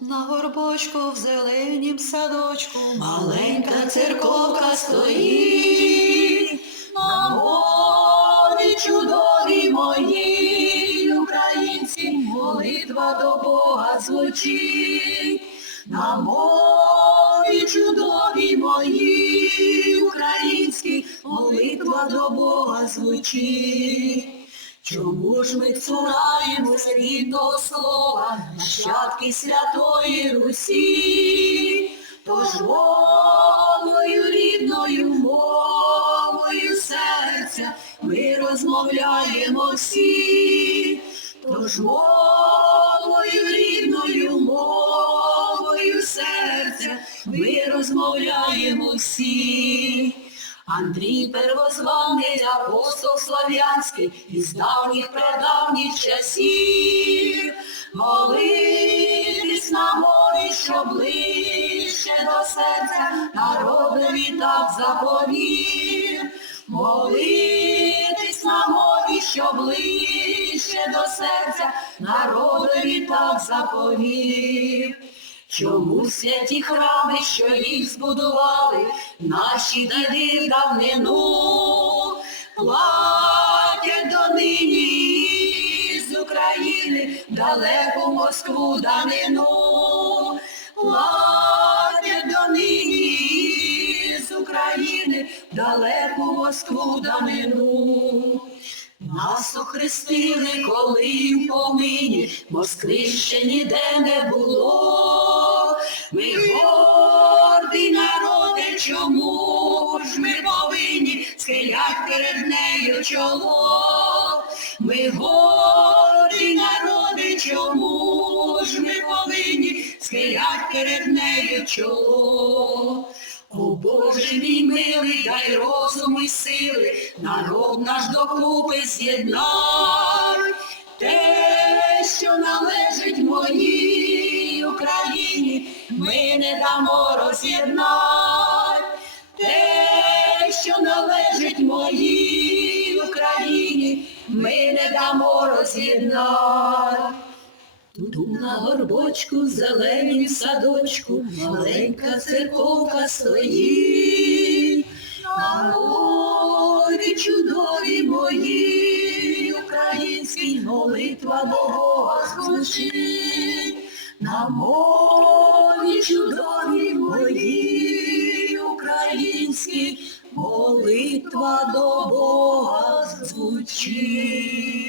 На горбочку в зеленім садочку маленька церковка стоїть, на мові чудові мої українці, молитва до Бога звучить, на мові чудові мої українські, молитва до Бога звучить. Чому ж ми цураємося рідного слова, нащадки святої Русі? Тож мовою рідною мовою серця ми розмовляємо всі, тож мовою рідною мовою серця ми розмовляємо всі. Андрій первозваний апостол слав'янський із давніх прадавніх часів, молитись на мові, що ближче до серця, народові так заповів, молитись на мові, що ближче до серця, народові так заповів. Чому святі храми, що їх збудували, наші в давнину, платять донині з України далеку Москву данину, платять донині з України далеку Москву данину. Нас охрестили, коли в помині Москви ще ніде не було. Чому ж ми повинні схилять перед нею чоло? Ми гордий народи, чому ж ми повинні схилять перед нею чоло? О Боже мій милий, дай розум і сили, народ наш докупи з'єднай, те, що належить моїй Україні, ми не дамо роз'єднать, дамо роз'єднать. Тут на горбочку, зеленім садочку, маленька церковка стоїть. На морі чудові мої, українські молитва до Бога звучить. На морі чудові мої, українські, молитва до Бога звучить.